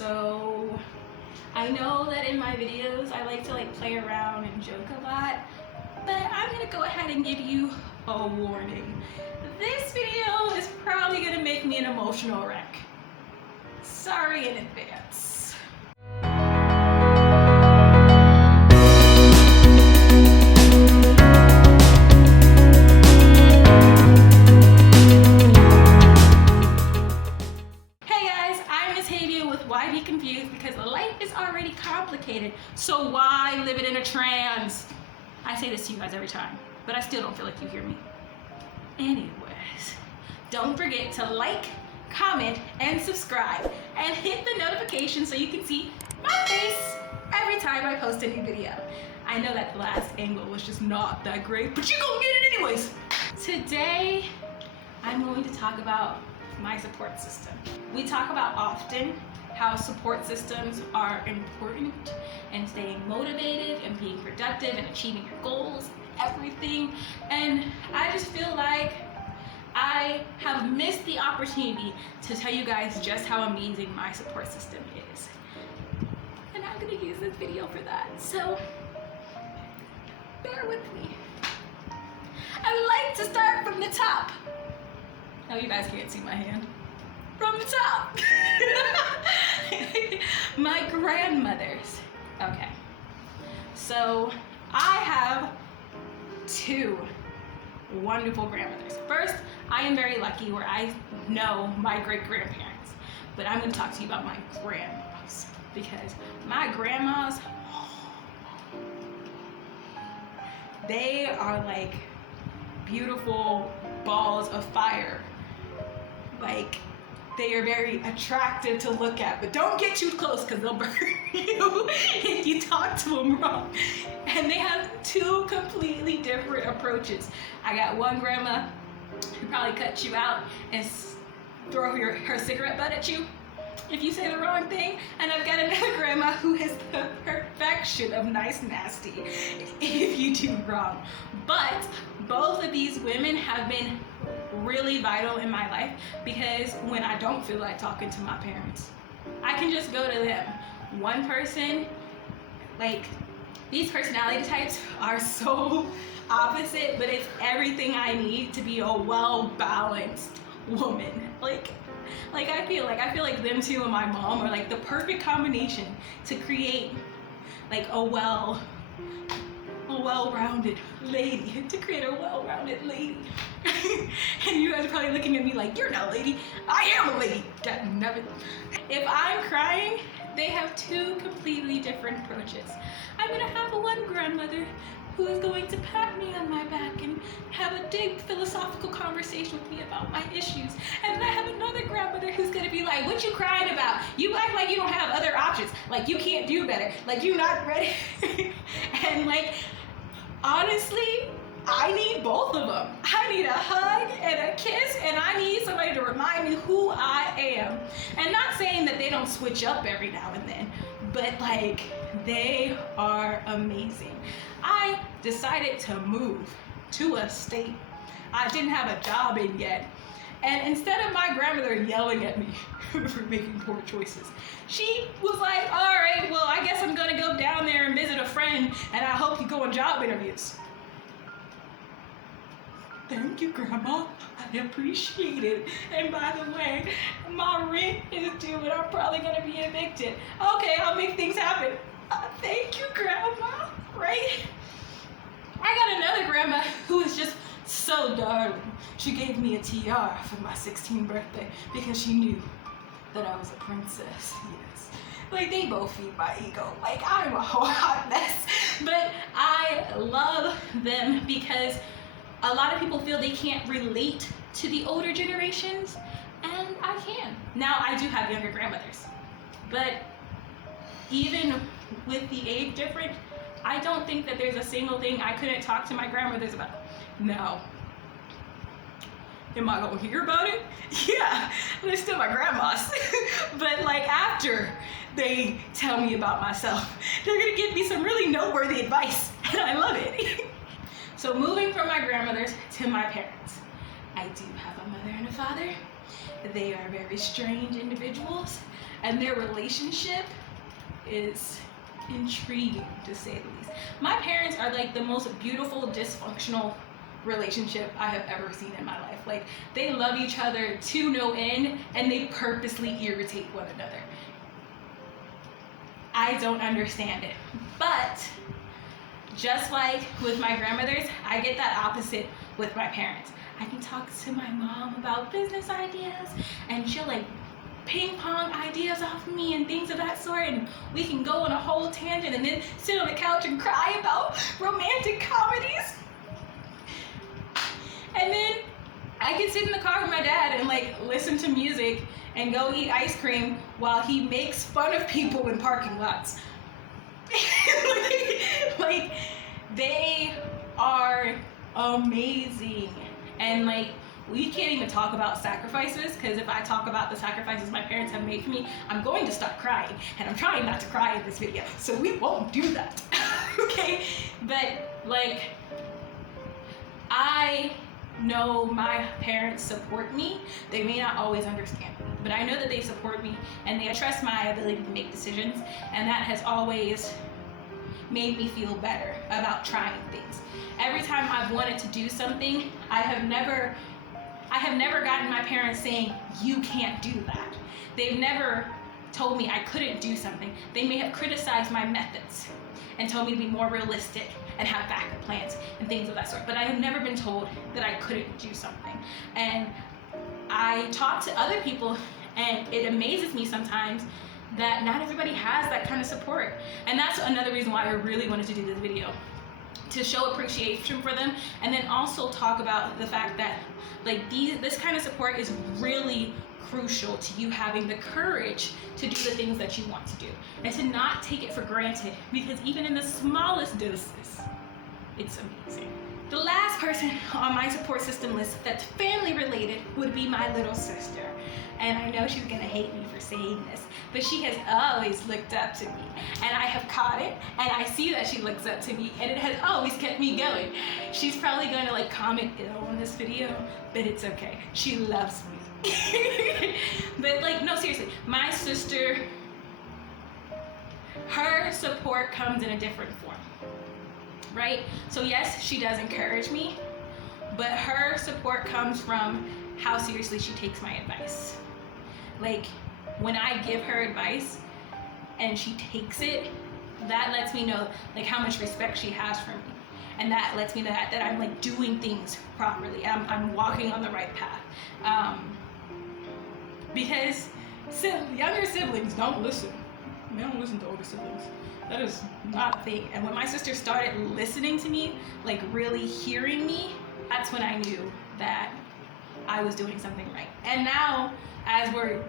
So I know that in my videos I like to play around and joke a lot, but I'm gonna go ahead and give you a warning. This video is probably gonna make me an emotional wreck. Sorry in advance. YBConfused, because life is already complicated, so why live it in a trance? I say this to you guys every time, but I still don't feel like you hear me. Anyways, don't forget to like, comment, and subscribe, and hit the notification so you can see my face every time I post a new video. I know that the last angle was just not that great, but you're gonna get it anyways. Today, I'm going to talk about my support system. We talk about often how support systems are important and staying motivated and being productive and achieving your goals and everything. And I just feel like I have missed the opportunity to tell you guys just how amazing my support system is. And I'm gonna use this video for that. So bear with me. I would like to start from the top. Oh, you guys can't see my hand. From the top. My grandmothers. Okay. So I have two wonderful grandmothers. First, I am very lucky where I know my great-grandparents, but I'm going to talk to you about my grandmas, because my grandmas, they are like beautiful balls of fire. Like, they are very attractive to look at, but don't get too close because they'll burn you if you talk to them wrong. And they have two completely different approaches. I got one grandma who probably cut you out and throw her cigarette butt at you if you say the wrong thing. And I've got another grandma who is the perfection of nice nasty if you do wrong. But both of these women have been really vital in my life, because when I don't feel like talking to my parents, I can just go to them. One person, like, these personality types are so opposite, but it's everything I need to be a well-balanced woman. I feel like them two and my mom are like the perfect combination to create like a well-rounded lady, And you guys are probably looking at me like, you're not a lady. I am a lady. If I'm crying, they have two completely different approaches. I'm gonna have one grandmother who is going to pat me on my back and have a deep philosophical conversation with me about my issues. And then I have another grandmother who's gonna be like, what you crying about? You act like you don't have other options. Like you can't do better. Like you're not ready. And like, honestly, I need both of them. I need a hug and a kiss, and I need somebody to remind me who I am. And not saying that they don't switch up every now and then, but like, they are amazing. I decided to move to a state I didn't have a job in yet. And instead of my grandmother yelling at me for making poor choices, she was like, all right, well, I guess I'm gonna go down there and visit a friend, and I hope you go on job interviews. Thank you, Grandma. I appreciate it. And by the way, my rent is due and I'm probably gonna be evicted. Okay, I'll make things happen. Thank you, Grandma. Right? I got another grandma who is just so darling. She gave me a tiara for my 16th birthday because she knew that I was a princess. Yes. Like, they both feed my ego. Like, I'm a whole hot mess. But I love them because a lot of people feel they can't relate to the older generations, and I can. Now, I do have younger grandmothers, but even with the age difference, I don't think that there's a single thing I couldn't talk to my grandmothers about. Now, am I gonna hear about it? Yeah, they're still my grandmas. But like, after they tell me about myself, they're gonna give me some really noteworthy advice, and I love it. So moving from my grandmothers to my parents, I do have a mother and a father, They are very strange individuals, and their relationship is intriguing, to say the least. My parents are like the most beautiful dysfunctional relationship I have ever seen in my life. Like, they love each other to no end, and they purposely irritate one another. I don't understand it. But just like with my grandmothers, I get that opposite with my parents. I can talk to my mom about business ideas, and she'll like ping pong ideas off of me and things of that sort, and we can go on a whole tangent and then sit on the couch and cry about romantic comedies. And then I can sit in the car with my dad and like listen to music and go eat ice cream while he makes fun of people in parking lots. like, they are amazing. And like, we can't even talk about sacrifices, because if I talk about the sacrifices my parents have made for me, I'm going to start crying, and I'm trying not to cry in this video, so we won't do that. Okay? But like, I know my parents support me. They may not always understand me, but I know that they support me, and they trust my ability to make decisions, and that has always made me feel better about trying things. Every time I've wanted to do something, I have never gotten my parents saying, you can't do that. They've never told me I couldn't do something. They may have criticized my methods and told me to be more realistic and have backup plans and things of that sort. But I have never been told that I couldn't do something. And I talk to other people, and it amazes me sometimes that not everybody has that kind of support. And that's another reason why I really wanted to do this video, to show appreciation for them, and then also talk about the fact that like this kind of support is really crucial to you having the courage to do the things that you want to do, and to not take it for granted, because even in the smallest doses, it's amazing. The last person on my support system list that's family related would be my little sister. And I know she's gonna hate me for saying this, but she has always looked up to me, and I have caught it, and I see that she looks up to me, and it has always kept me going. She's probably gonna like comment ill on this video, but it's okay. She loves me. But like, no, seriously, my sister, her support comes in a different form, right? So yes, she does encourage me, but her support comes from how seriously she takes my advice. Like, when I give her advice and she takes it, that lets me know like how much respect she has for me, and that lets me know that I'm like doing things properly. I'm walking on the right path. Because younger siblings don't listen. They don't listen to older siblings. That is not a thing. And when my sister started listening to me, like really hearing me, that's when I knew that I was doing something right. And now, as we're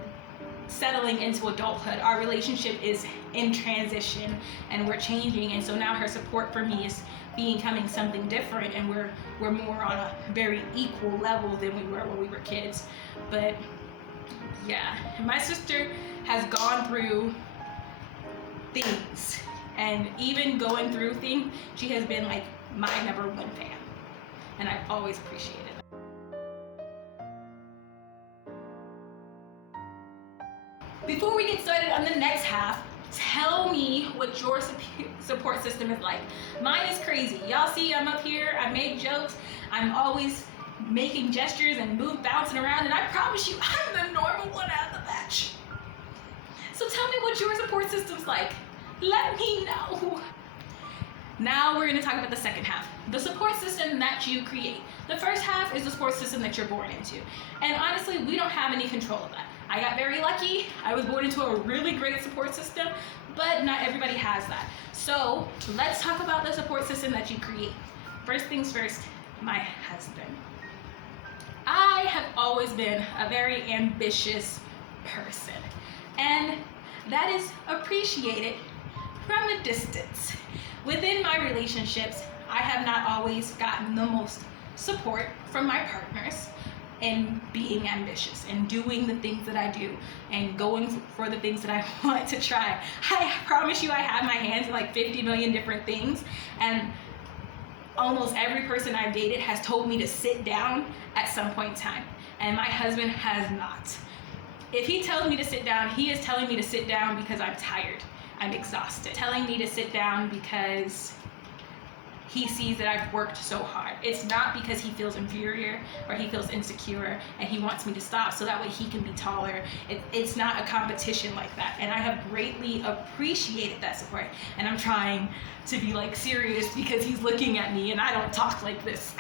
settling into adulthood, our relationship is in transition, and we're changing, and so now her support for me is becoming something different, and we're more on a very equal level than we were when we were kids. But yeah, my sister has gone through things, and even going through things, she has been like my #1 fan, and I've always appreciated it. Before we get started on the next half, tell me what your support system is like. Mine is crazy. Y'all see I'm up here, I make jokes, I'm always making gestures and bouncing around, and I promise you, I'm the normal one out of the batch. So tell me what your support system's like. Let me know. Now we're gonna talk about the second half, the support system that you create. The first half is the support system that you're born into. And honestly, we don't have any control of that. I got very lucky. I was born into a really great support system, but not everybody has that. So let's talk about the support system that you create. First things first, my husband. I have always been a very ambitious person, and that is appreciated from a distance. Within my relationships, I have not always gotten the most support from my partners in being ambitious and doing the things that I do and going for the things that I want to try. I promise you, I have my hands in like 50 million different things, and almost every person I've dated has told me to sit down at some point in time. and my husband has not. If he tells me to sit down, he is telling me to sit down because I'm tired, I'm exhausted. Telling me to sit down because he sees that I've worked so hard. It's not because he feels inferior or he feels insecure and he wants me to stop so that way he can be taller. It's not a competition like that. And I have greatly appreciated that support. And I'm trying to be like serious because he's looking at me and I don't talk like this.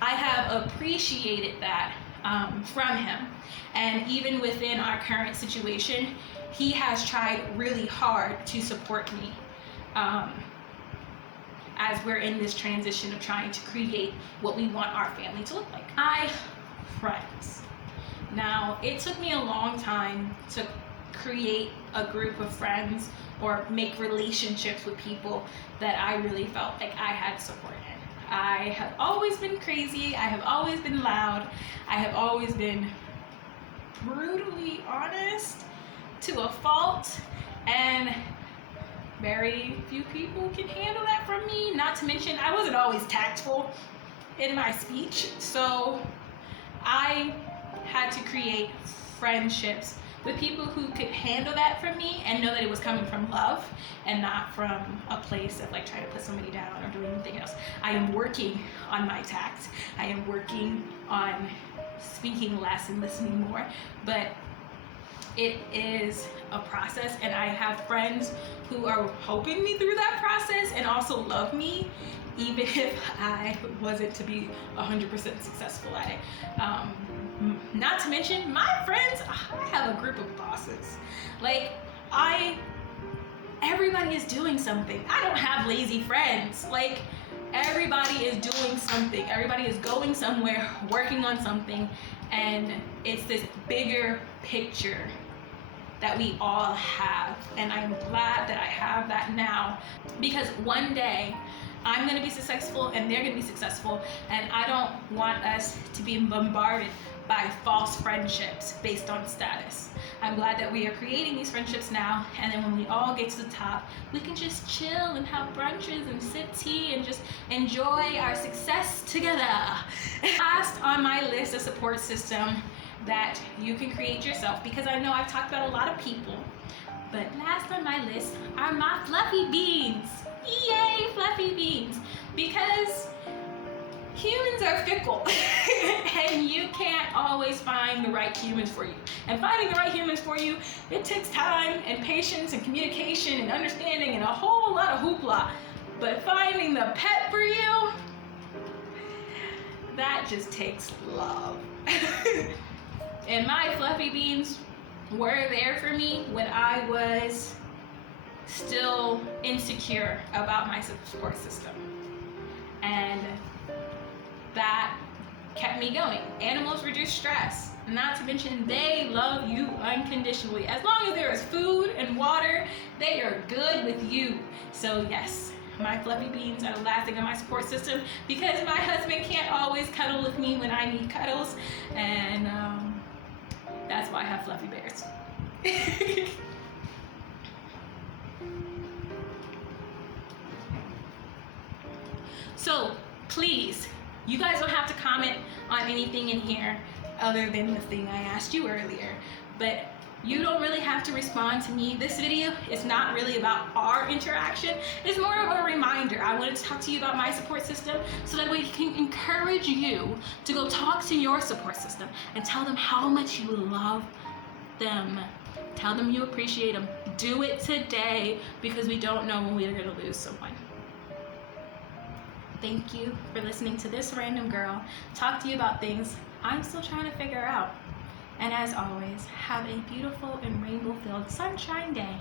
I have appreciated that from him. And even within our current situation, he has tried really hard to support me. As we're in this transition of trying to create what we want our family to look like. My friends. Now, it took me a long time to create a group of friends or make relationships with people that I really felt like I had support in. I have always been crazy, I have always been loud, I have always been brutally honest to a fault, and very few people can handle that from me. Not to mention, I wasn't always tactful in my speech, so I had to create friendships with people who could handle that from me and know that it was coming from love and not from a place of like trying to put somebody down or doing anything else. I am working on my tact. I am working on speaking less and listening more, but it is a process, and I have friends who are helping me through that process and also love me, even if I wasn't to be 100% successful at it. Not to mention, my friends, I have a group of bosses. Like, everybody is doing something. I don't have lazy friends. Like, everybody is doing something. Everybody is going somewhere, working on something, and it's this bigger picture that we all have, and I'm glad that I have that now, because one day I'm gonna be successful and they're gonna be successful, and I don't want us to be bombarded by false friendships based on status. I'm glad that we are creating these friendships now, and then when we all get to the top, we can just chill and have brunches and sip tea and just enjoy our success together. Last on my list of support system that you can create yourself, because I know I've talked about a lot of people, but last on my list are my fluffy beans. Yay, fluffy beans! Because humans are fickle and you can't always find the right humans for you. And finding the right humans for you, it takes time and patience and communication and understanding and a whole lot of hoopla. But finding the pet for you, that just takes love. And my fluffy beans were there for me when I was still insecure about my support system. And that kept me going. Animals reduce stress. Not to mention, they love you unconditionally. As long as there is food and water, they are good with you. So yes, my fluffy beans are the last thing on my support system, because my husband can't always cuddle with me when I need cuddles, and that's why I have fluffy bears. So please, you guys don't have to comment on anything in here other than the thing I asked you earlier, but you don't really have to respond to me. This video is not really about our interaction. It's more of a reminder. I wanted to talk to you about my support system so that we can encourage you to go talk to your support system and tell them how much you love them. Tell them you appreciate them. Do it today, because we don't know when we are going to lose someone. Thank you for listening to this random girl talk to you about things I'm still trying to figure out. And as always, have a beautiful and rainbow-filled sunshine day.